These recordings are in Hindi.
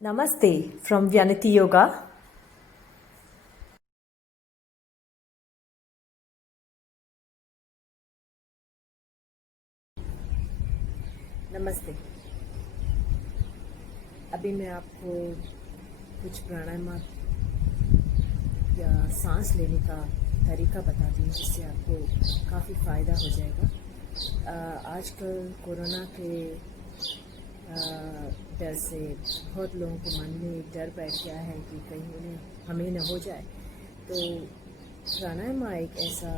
Namaste from Vyanati Yoga. नमस्ते। अभी मैं आपको कुछ प्राणायाम या सांस लेने का तरीका बताती हूँ जिससे आपको काफ़ी फ़ायदा हो जाएगा। आजकल कोरोना के डर से बहुत लोगों को मन में डर बैठ गया है कि कहीं हमें न हो जाए। तो प्राणायाम एक ऐसा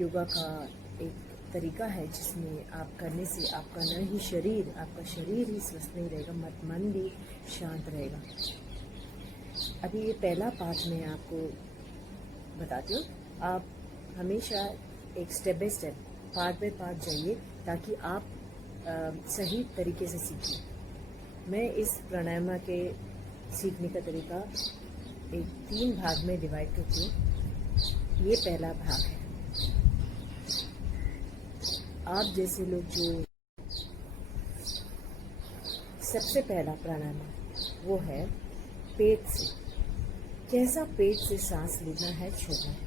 योगा का एक तरीका है जिसमें आप करने से आपका आपका शरीर ही स्वस्थ नहीं रहेगा, मन भी शांत रहेगा। अभी ये पहला पार्ट मैं आपको बताती हूँ। आप हमेशा एक step by step, part by part जाइए ताकि आप सही तरीके से सीखें। मैं इस प्राणायाम के सीखने का तरीका एक 3 भाग में डिवाइड करती हूँ। ये पहला भाग है। आप जैसे लोग जो सबसे पहला प्राणायाम वो है पेट से, कैसा पेट से सांस लेना है, छोड़ना है।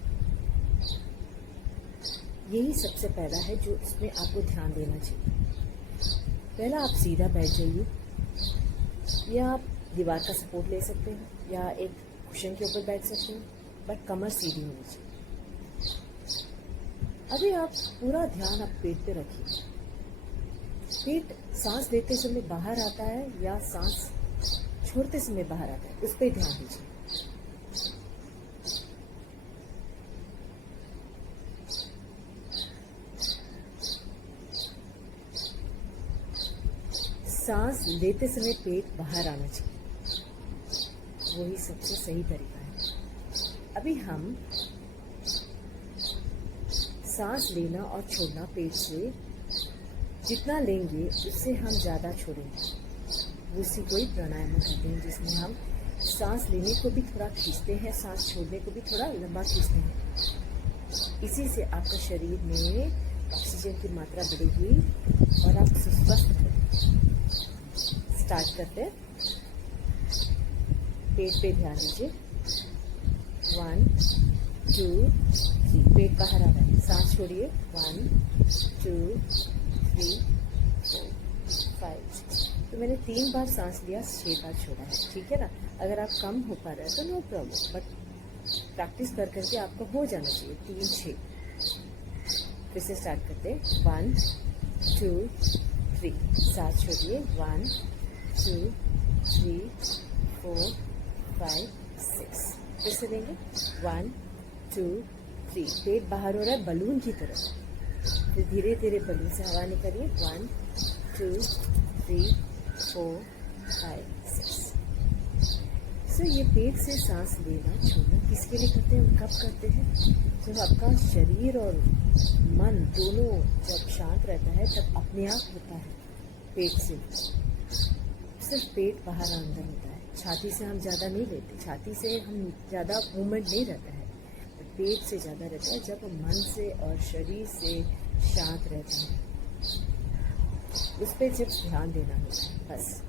यही सबसे पहला है जो इसमें आपको ध्यान देना चाहिए। पहला आप सीधा बैठ जाइए, या आप दीवार का सपोर्ट ले सकते हैं या एक कुशन के ऊपर बैठ सकते हैं, बट कमर सीधी होनी चाहिए। अभी आप पूरा ध्यान आप पेट पे रखिए। पेट सांस लेते समय बाहर आता है या सांस छोड़ते समय बाहर आता है, उस पर ध्यान दीजिए। सांस लेते समय पेट बाहर आना चाहिए, वही सबसे सही तरीका है। अभी हम सांस लेना और छोड़ना पेट से जितना लेंगे उससे हम ज़्यादा छोड़ेंगे। उसी को ही प्राणायाम करते हैं जिसमें हम सांस लेने को भी थोड़ा खींचते हैं, सांस छोड़ने को भी थोड़ा लंबा खींचते हैं। इसी से आपका शरीर में ऑक्सीजन की मात्रा बढ़ेगी और आप स्वस्थ रहेंगे। स्टार्ट करते हैं। पेट पे ध्यान दीजिए। 1 2 3, पेट बाहर आ रहा है, सांस छोड़िए। 1 2 3 4 5 6। तो मैंने 3 बार सांस लिया, 6 बार छोड़ा है, ठीक है ना। अगर आप कम हो पा रहा है तो नो प्रॉब्लम, बट प्रैक्टिस कर करके आपको हो जाना चाहिए 3 6। फिर से स्टार्ट करते हैं। 1 2 3, सांस छोड़िए। 1 2 3 4 5 6। फिर से लेंगे। 1 2 3, पेट बाहर हो रहा है बलून की तरह। फिर धीरे धीरे बलून से हवा निकालिए। 1 2 3 4 5 6। ये पेट से सांस लेना छोड़ना किसके लिए करते हैं, कब करते हैं? जब आपका शरीर और मन दोनों जब शांत रहता है तब अपने आप होता है। पेट से सिर्फ पेट बाहर अंदर होता है। छाती से हम ज़्यादा नहीं लेते, छाती से हम ज़्यादा मूवमेंट नहीं रहता है, पेट से ज़्यादा रहता है जब मन से और शरीर से शांत रहता है। उस पर जब ध्यान देना होता है, बस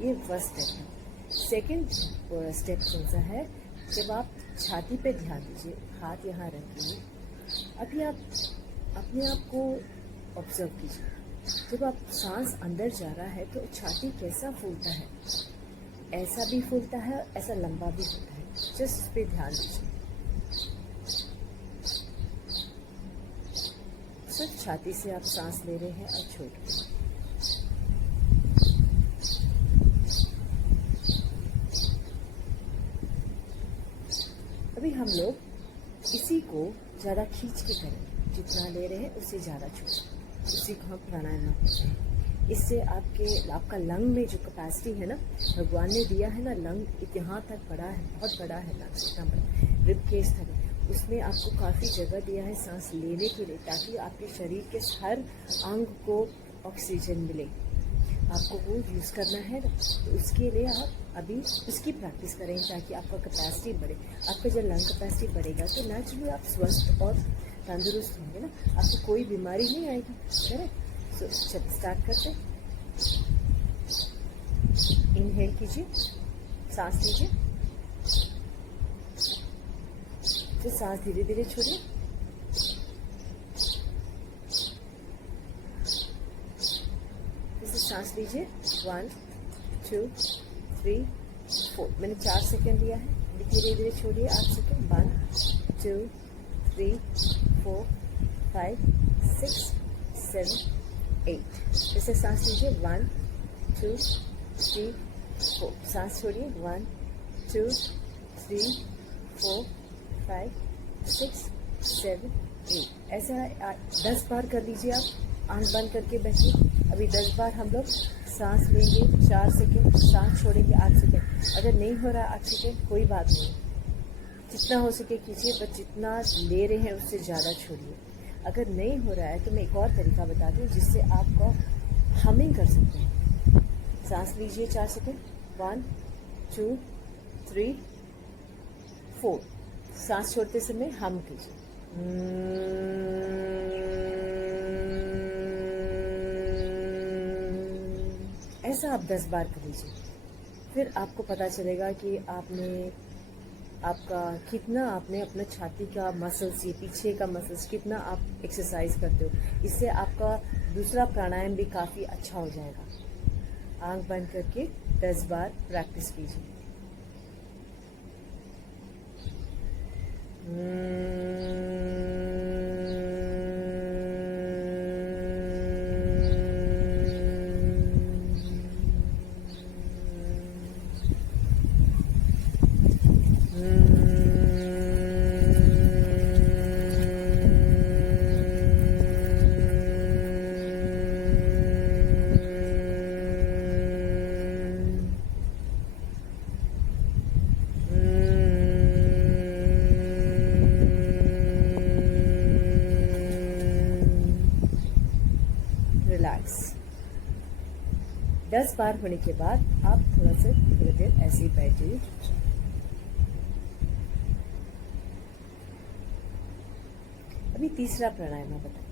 ये फर्स्ट स्टेप है। सेकेंड स्टेप कौन सा है? जब आप छाती पे ध्यान दीजिए, हाथ यहाँ रखिए। अभी आप अपने आप को ऑब्जर्व कीजिए। जब आप सांस अंदर जा रहा है तो छाती कैसा फूलता है, ऐसा भी फूलता है, ऐसा लंबा भी होता है। जस्ट इस पे ध्यान दीजिए। सिर्फ छाती से आप सांस ले रहे हैं और छोड़ रहे हैं। अभी हम लोग इसी को ज़्यादा खींच के करेंगे, जितना ले रहे हैं उससे ज़्यादा छोड़ें। उसी को हम प्राणायाम कहते हैं। इससे आपका लंग में जो कैपेसिटी है ना, भगवान ने दिया है ना, लंग यहाँ तक बड़ा है, बहुत बड़ा है लंग, इतना बड़ा रिब केस तक, उसमें आपको काफ़ी जगह दिया है सांस लेने के लिए, ताकि आपके शरीर के हर अंग को ऑक्सीजन मिले। आपको वो यूज़ करना है, तो उसके लिए आप अभी उसकी प्रैक्टिस करें ताकि आपका कैपेसिटी बढ़े। आपका जब लंग कैपेसिटी बढ़ेगा तो नेचुरली आप स्वस्थ और तंदुरुस्त होंगे ना, आपको कोई बीमारी नहीं आएगी। करें। सो स्टार्ट करते। इनहेल कीजिए, सांस लीजिए, फिर सांस धीरे धीरे छोड़िए, फिर से सांस लीजिए, 1 2 3 4, मैंने 4 सेकेंड लिया है, धीरे धीरे छोड़िए 8 सेकेंड, 1 2 3 4 5 6 7 8, फिर से सांस लीजिए, 1 2 3 4, सांस छोड़िए, 1 2 3 4 5 6 7 8, ऐसा 10 बार कर लीजिए। आप आंख बंद करके बैठिए। अभी 10 बार हम लोग सांस लेंगे 4 सेकेंड, सांस छोड़ेंगे 8 सेकेंड। अगर नहीं हो रहा 8 सेकेंड कोई बात नहीं, जितना हो सके कीजिए, पर जितना ले रहे हैं उससे ज़्यादा छोड़िए। अगर नहीं हो रहा है तो मैं एक और तरीका बता दूँ जिससे आपको हमिंग कर सकते हैं। सांस लीजिए 4 सेकेंड, 1 2 3 4, सांस छोड़ते समय हम कीजिए। ऐसा आप 10 बार कर लीजिए, फिर आपको पता चलेगा कि आपने अपना छाती का मसल्स, ये पीछे का मसल्स कितना आप एक्सरसाइज करते हो। इससे आपका दूसरा प्राणायाम भी काफ़ी अच्छा हो जाएगा। आंख बंद करके 10 बार प्रैक्टिस कीजिए। रिलैक्स। 10 बार होने के बाद आप थोड़ा देर ऐसे ही बैठ जाइए। अभी तीसरा प्राणायाम बताएं,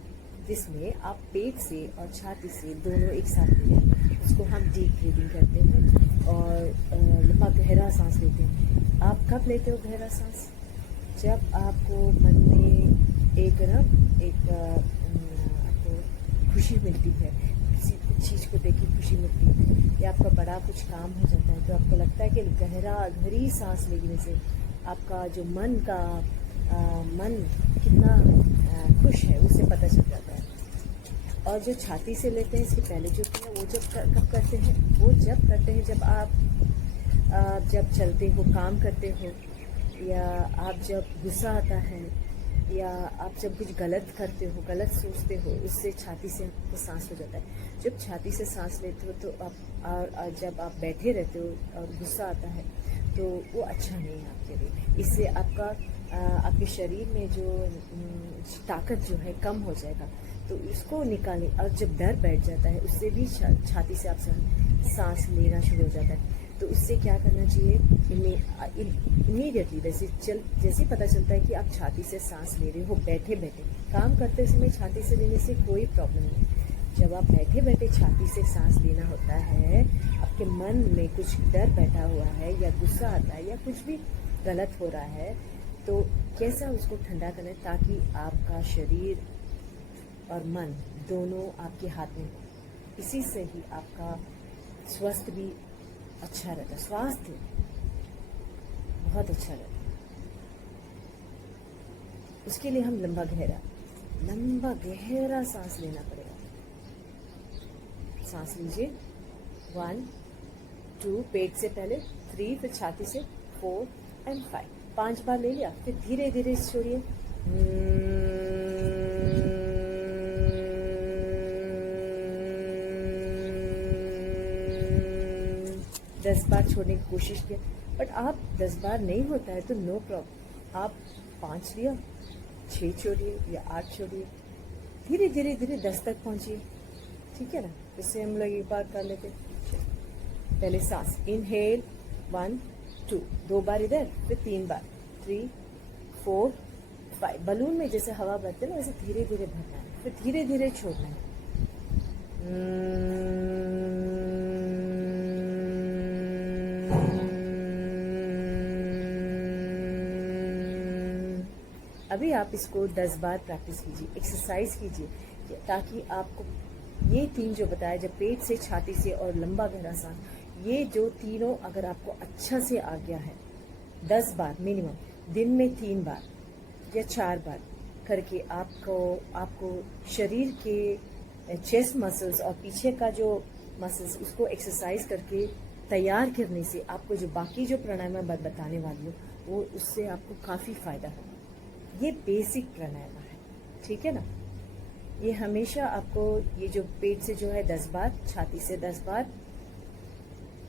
जिसमें आप पेट से और छाती से दोनों एक साथ लेंगे। उसको हम डीप ब्रीदिंग करते हैं और लंबा गहरा सांस लेते हैं। आप कब लेते हो गहरा सांस? जब आपको मन में एक आपको खुशी मिलती है, किसी चीज़ को देख के खुशी मिलती है, या आपका बड़ा कुछ काम हो जाता है, तो आपको लगता है कि गहरी सांस लेने से आपका जो मन कितना खुश है उसे पता चल जाता है। और जो छाती से लेते हैं, इसके पहले जो किया वो कब करते हैं? वो जब करते हैं जब आप जब चलते हो, काम करते हो, या आप जब गुस्सा आता है, या आप जब कुछ गलत करते हो, गलत सोचते हो, उससे छाती से आपको सांस हो जाता है। जब छाती से सांस लेते हो तो आप जब आप बैठे रहते हो और गुस्सा आता है तो वो अच्छा नहीं है आपके लिए। इससे आपके शरीर में जो ताकत जो है कम हो जाएगा, तो उसको निकालें। और जब डर बैठ जाता है उससे भी छाती से आप सांस लेना शुरू हो जाता है। तो उससे क्या करना चाहिए? इमीडिएटली जैसे पता चलता है कि आप छाती से सांस ले रहे हो, बैठे बैठे काम करते समय छाती से लेने से कोई प्रॉब्लम नहीं। जब आप बैठे बैठे छाती से सांस लेना होता है, आपके मन में कुछ डर बैठा हुआ है, या गुस्सा आता है, या कुछ भी गलत हो रहा है, तो कैसा उसको ठंडा करें ताकि आपका शरीर और मन दोनों आपके हाथ में हो। इसी से ही आपका स्वास्थ्य भी अच्छा रहता है, स्वास्थ्य बहुत अच्छा रहता है। उसके लिए हम लंबा गहरा सांस लेना पड़ेगा। सांस लीजिए, 1 2, पेट से पहले 3, फिर छाती से 4 एंड 5, 5 बार ले लिया। फिर धीरे धीरे छोड़िए। 10 बार छोड़ने की कोशिश किया, बट आप 10 बार नहीं होता है तो नो प्रॉब्लम, आप 5 लिया, 6 छोड़िए या 8 छोड़िए, धीरे धीरे 10 तक पहुंचिए। ठीक है ना? इससे हम लोग एक बार कर लेते। पहले सांस इनहेल 1 2, 2 बार इधर, फिर 3 बार 3 4 5, बलून में जैसे हवा भरते हैं ना वैसे धीरे धीरे भरना है, फिर धीरे धीरे छोड़ना है। अभी आप इसको 10 बार प्रैक्टिस कीजिए, एक्सरसाइज कीजिए, ताकि आपको ये 3 जो बताया, जब पेट से, छाती से और लंबा गहरा सांस, ये जो तीनों अगर आपको अच्छा से आ गया है, 10 बार मिनिमम, दिन में 3 बार या 4 बार करके आपको शरीर के चेस्ट मसल्स और पीछे का जो मसल्स, उसको एक्सरसाइज करके तैयार करने से आपको जो बाकी जो प्राणायाम मैं बताने वाली हूँ, वो उससे आपको काफ़ी फायदा होगा। ये बेसिक प्राणायाम है, ठीक है ना। ये हमेशा आपको, ये जो पेट से जो है 10 बार, छाती से 10 बार,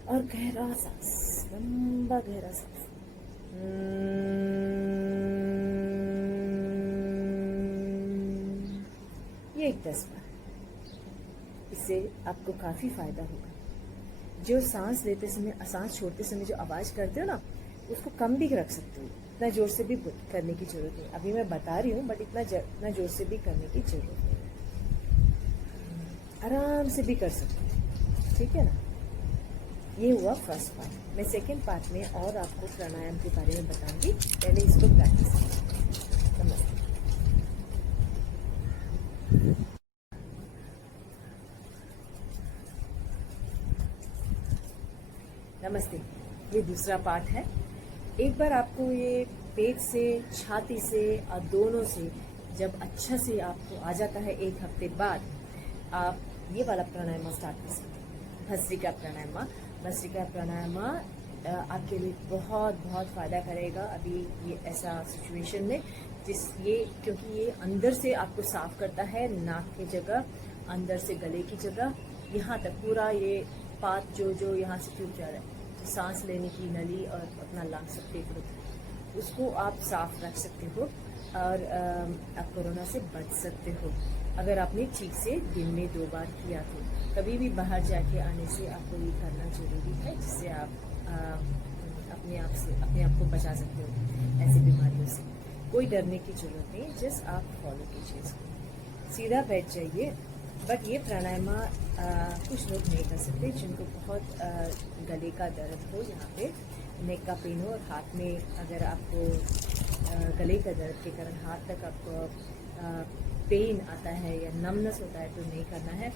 और गहरा सांस, लंबा गहरा सांस, ये एक 10 बार। इससे आपको काफी फायदा होगा। जो सांस लेते समय, सांस छोड़ते समय जो आवाज करते हो ना, उसको कम भी रख सकते हो, इतना जोर से भी करने की जरूरत नहीं। अभी मैं बता रही हूँ, बट इतना जोर से भी करने की जरूरत नहीं, आराम से भी कर सकते हो, ठीक है ना। ये हुआ फर्स्ट पार्ट। मैं सेकंड पार्ट में और आपको प्राणायाम के बारे में बताऊंगी, पहले इसको प्रैक्टिस कीजिए। नमस्ते। नमस्ते। ये दूसरा पार्ट है। एक बार आपको ये पेट से, छाती से और दोनों से जब अच्छा से आपको आ जाता है, 1 हफ्ते बाद आप ये वाला प्राणायाम स्टार्ट कर सकते हैं, भस्त्रिका प्राणायाम। भस्त्रिका प्राणायाम आपके लिए बहुत बहुत फायदा करेगा अभी ये ऐसा सिचुएशन में, क्योंकि ये अंदर से आपको साफ करता है, नाक की जगह, अंदर से गले की जगह, यहाँ तक पूरा ये पात जो यहाँ से टूट जा रहा है, तो सांस लेने की नली और अपना लंग्स फेफड़े, उसको आप साफ रख सकते हो और आप कोरोना से बच सकते हो अगर आपने ठीक से दिन में 2 बार किया तो। कभी भी बाहर जाके आने से आपको ये करना जरूरी है, जिससे आप अपने आप को बचा सकते हो ऐसी बीमारियों से। कोई डरने की जरूरत नहीं, जस्ट आप फॉलो कीजिए इसको। सीधा बैठ जाइए। बट ये प्राणायाम कुछ लोग नहीं कर सकते, जिनको बहुत गले का दर्द हो, यहाँ पे नेक का पेन हो, और हाथ में अगर आपको गले का दर्द के कारण हाथ तक आपको पेन आता है या नमनेस होता है, तो नहीं करना है।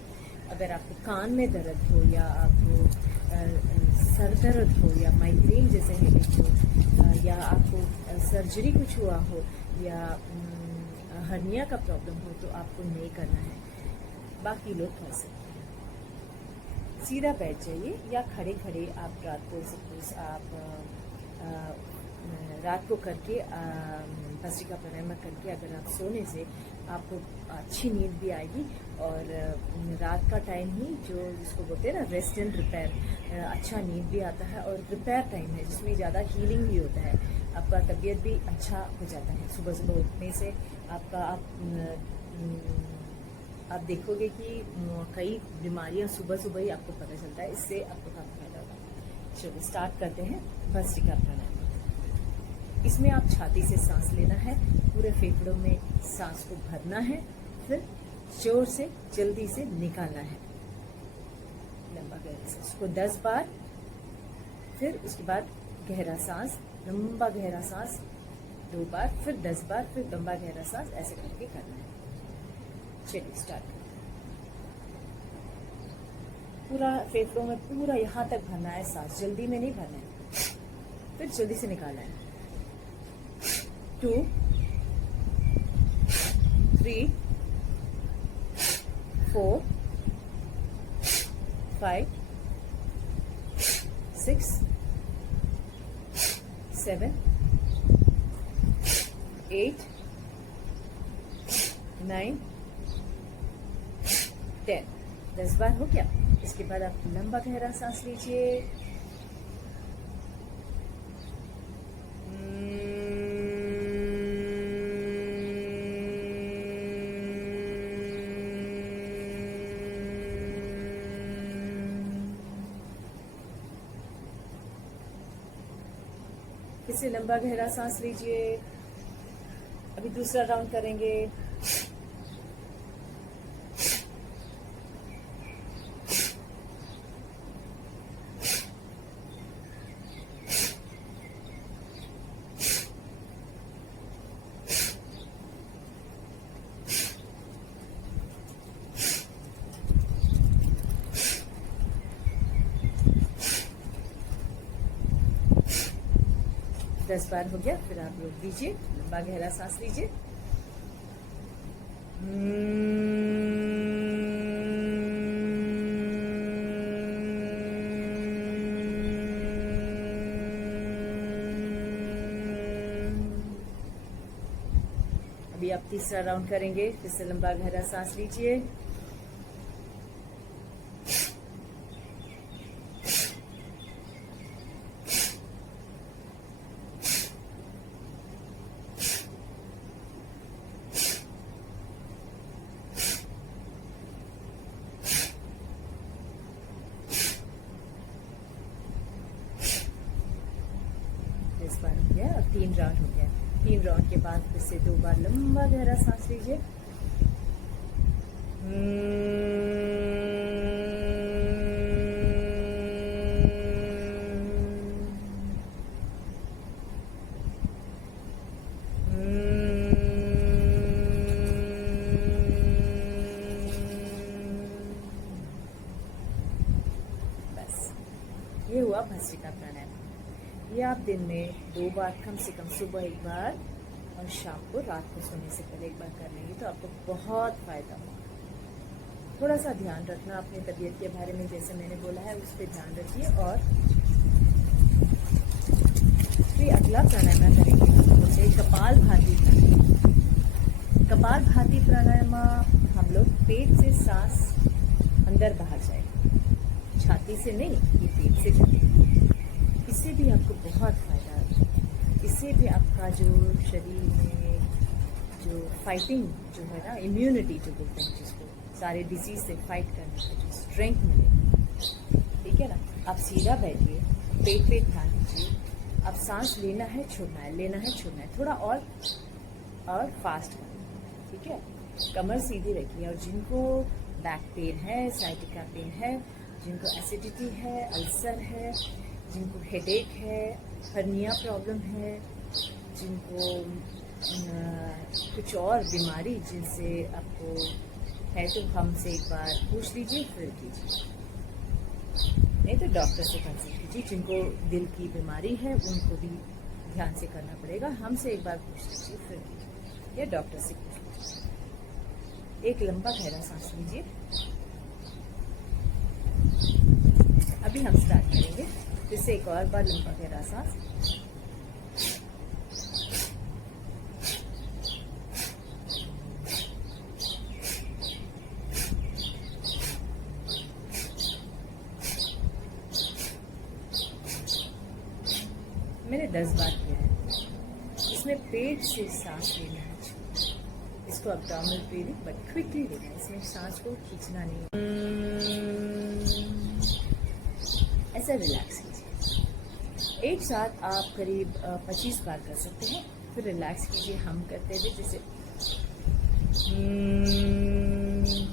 अगर आपको कान में दर्द हो, या आपको सर दर्द हो, या माइग्रेन जैसे हेडेक हो, या आपको सर्जरी कुछ हुआ हो, या हर्निया का प्रॉब्लम हो, तो आपको नहीं करना है। बाकी लोग कर सकते हैं। सीधा बैठ जाइए, या खड़े खड़े आप रात को, सपोज आप रात को करके भस्त्रिका प्राणायाम करके अगर आप सोने से आपको अच्छी नींद भी आएगी, और रात का टाइम ही जो जिसको बोलते हैं ना रेस्ट एंड रिपेयर, अच्छा नींद भी आता है, और रिपेयर टाइम है जिसमें ज़्यादा हीलिंग भी होता है, आपका तबीयत भी अच्छा हो जाता है। सुबह सुबह उठने से आप देखोगे कि कई बीमारियां सुबह सुबह ही आपको पता चलता है, इससे आपको काफी फायदा होगा। चलो स्टार्ट करते हैं भस्त्रिका प्राणायाम। इसमें आप छाती से सांस लेना है, पूरे फेफड़ों में सांस को भरना है, फिर जोर से जल्दी से निकालना है, लंबा गहरा सांस को 10 बार, फिर उसके बाद गहरा सांस, लंबा गहरा सांस 2 बार, फिर 10 बार, फिर लंबा गहरा सांस, ऐसे करके करना है। चलिए स्टार्ट करते हैं। पूरा फेफड़ों में पूरा यहाँ तक भरना है सांस, जल्दी में नहीं भरना है, फिर जल्दी से निकालना है। 2 3 4 5 6 7 8 9 10। 10 बार हो गया। इसके बाद आप लंबा गहरा सांस लीजिए, फिर से लंबा गहरा सांस लीजिए। अभी दूसरा राउंड करेंगे। 10 बार हो गया, फिर आप रोक दीजिए, लंबा गहरा सांस लीजिए। अभी आप तीसरा राउंड करेंगे, फिर से लंबा गहरा सांस लीजिए। इस बार हो गया, अब 3 राउंड हो गया। 3 राउंड के बाद फिर से 2 बार लंबा गहरा सांस लीजिए। बस ये हुआ भस्त्रिका प्राणायाम। ये आप दिन में 2 बार कम से कम, सुबह 1 बार और शाम को रात को सोने से पहले 1 बार कर लेंगे तो आपको बहुत फायदा होगा। थोड़ा सा ध्यान रखना अपनी तबीयत के बारे में, जैसे मैंने बोला है उस पर ध्यान रखिए। और फिर अगला प्राणायाम करेंगे, उसे कपाल भाती प्राणायाम। कपाल भाती प्राणायाम हम लोग पेट से सांस अंदर बाहर जाएगा, छाती से नहीं, ये पेट से जाएगा। इससे भी आपको बहुत फायदा है। इससे भी आपका जो शरीर में जो फाइटिंग जो है ना, इम्यूनिटी जो बोलते हैं जिसको, सारे डिजीज से फाइट करने की जो स्ट्रेंथ मिलेगी, ठीक है ना। आप सीधा बैठिए, पेट पे ध्यान दीजिए। आप सांस लेना है छोड़ना है, लेना है छोड़ना है, थोड़ा और फास्ट करें, ठीक है। कमर सीधी रखिए। और जिनको बैक पेन है, साइटिका पेन है, जिनको एसिडिटी है, अल्सर है, जिनको हेडेक है, हर्निया प्रॉब्लम है, जिनको कुछ और बीमारी जिनसे आपको है, तो हमसे एक बार पूछ लीजिए, फिर कीजिए। नहीं तो डॉक्टर से कंसल्ट कीजिए। जिनको दिल की बीमारी है उनको भी ध्यान से करना पड़ेगा, हमसे एक बार पूछ लीजिए, फिर कीजिए, या डॉक्टर से पूछ लीजिए। एक लंबा गहरा सांस लीजिए। अभी हम स्टार्ट करेंगे, फिर से एक और बार लंबा गहरा सांस। मैंने 10 बार किया है। इसमें पेट से सांस लेना है, इसको अब्डोमिनल ब्रीदिंग, बट क्विकली लेना है, इसमें सांस को खींचना नहीं, ऐसा रिलैक्स कीजिए। एक साथ आप करीब 25 बार कर सकते हैं। फिर रिलैक्स कीजिए, हम करते हुए जैसे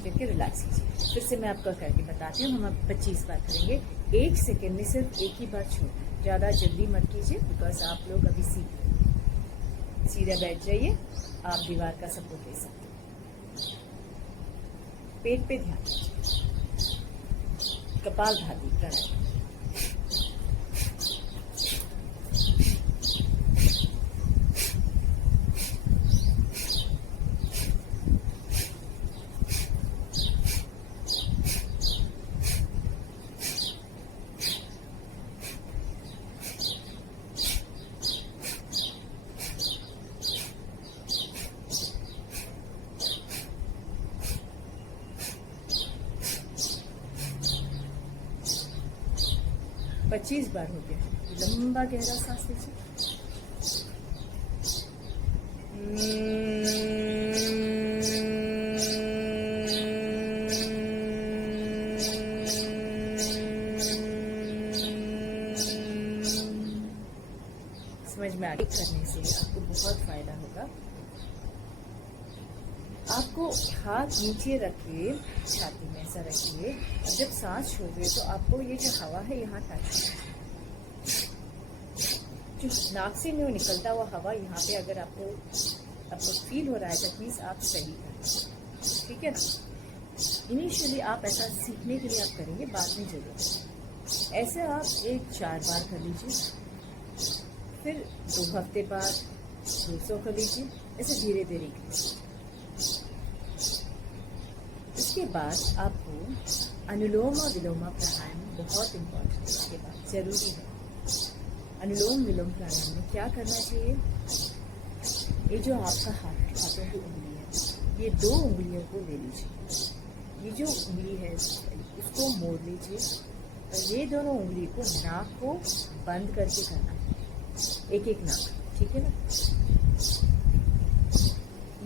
करके रिलैक्स कीजिए। फिर से मैं आपको करके बताती हूँ। हम अब 25 बार करेंगे। 1 सेकेंड में सिर्फ एक ही बार छोड़ना है, ज़्यादा जल्दी मत कीजिए, बिकॉज आप लोग अभी सीख रहे हैं। सीधा बैठ जाइए, आप दीवार का सपोर्ट ले सकते हैं। पेट पे ध्यान दीजिए। कपाल भाती प्राणायाम। पच्चीस बार हो गया। लंबा गहरा सांस लीजिए। समझ में आगे करने से आपको बहुत फायदा होगा। आपको हाथ नीचे रखिए, छाती में ऐसा रखिए, और जब सांस छोड़िए तो आपको ये जो हवा है यहाँ टच हो, जो नाक से में निकलता हुआ हवा यहाँ पे अगर आपको फील हो रहा है, दैट मीन्स आप सही हैं, ठीक है ना। इनिशियली आप ऐसा सीखने के लिए आप करेंगे, बाद में जरूरत है। ऐसे आप 4 बार कर लीजिए, फिर 2 हफ्ते बाद 200 कर लीजिए, ऐसे धीरे धीरे कीजिए। इसके बाद आपको अनुलोम और विलोम प्राणायाम बहुत इम्पोर्टेंट है, इसके बाद जरूरी है। अनुलोम विलोम प्राणायाम में क्या करना चाहिए, ये जो आपका हाथों की उंगली है, ये 2 उंगलियों को ले लीजिए। ये जो उंगली है उसको मोड़ लीजिए और ये दोनों उंगली को नाक को बंद करके करना है, एक एक नाक, ठीक है ना।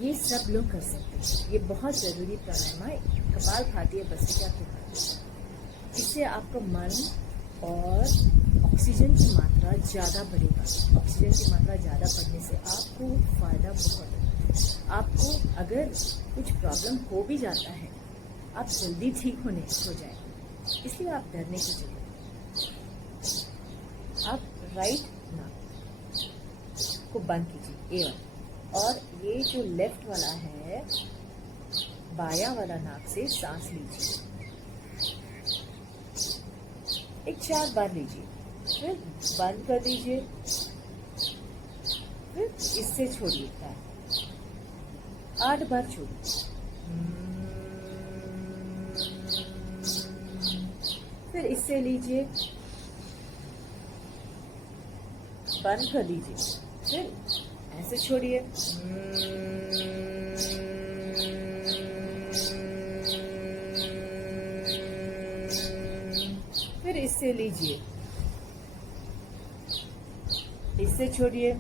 ये सब लोग कर सकते हैं, ये बहुत जरूरी प्राणायाम है कपालभाति भस्त्रिका के बाद। इससे आपका मन और ऑक्सीजन की मात्रा ज़्यादा बढ़ेगा। ऑक्सीजन की मात्रा ज़्यादा बढ़ने से आपको फ़ायदा बहुत है। आपको अगर कुछ प्रॉब्लम हो भी जाता है, आप जल्दी ठीक हो जाएंगे, इसलिए आप डरने की जरूरत नहीं। आप राइट नाक को बंद कीजिए, A1, और ये जो लेफ्ट वाला है, बाया वाला नाक से सांस लीजिए, एक 4 बार लीजिए, फिर बंद कर दीजिए, फिर इससे छोड़िए 8 बार छोड़िए, फिर इससे लीजिए, बंद कर दीजिए, फिर ऐसे छोड़िए, फिर इससे लीजिए, इससे छोड़िए,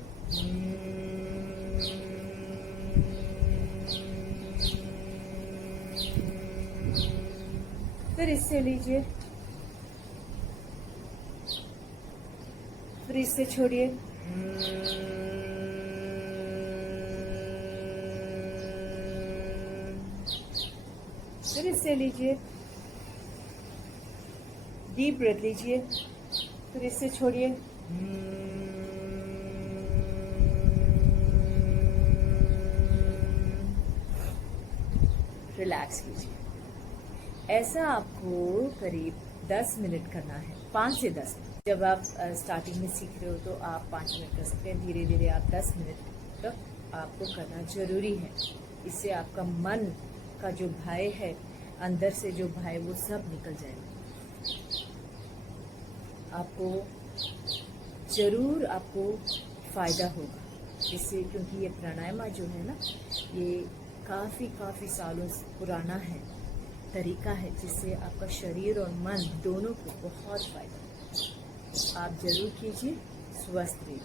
फिर इससे लीजिए, फिर इससे छोड़िए, फिर इससे लीजिए, डीप ब्रेथ लीजिए, फिर इससे छोड़िए, रिलैक्स कीजिए। ऐसा आपको करीब 10 मिनट करना है, 5 से 10 मिनट। जब आप स्टार्टिंग में सीख रहे हो तो आप 5 मिनट कर सकते हैं, धीरे धीरे आप 10 मिनट तक आपको करना जरूरी है। इससे आपका मन का जो भय है, अंदर से जो भय, वो सब निकल जाएगा। आपको जरूर आपको फ़ायदा होगा इससे, क्योंकि ये प्राणायाम जो है ना, ये काफ़ी सालों से पुराना है, तरीका है, जिससे आपका शरीर और मन दोनों को बहुत फ़ायदा है। आप जरूर कीजिए, स्वस्थ रहिए।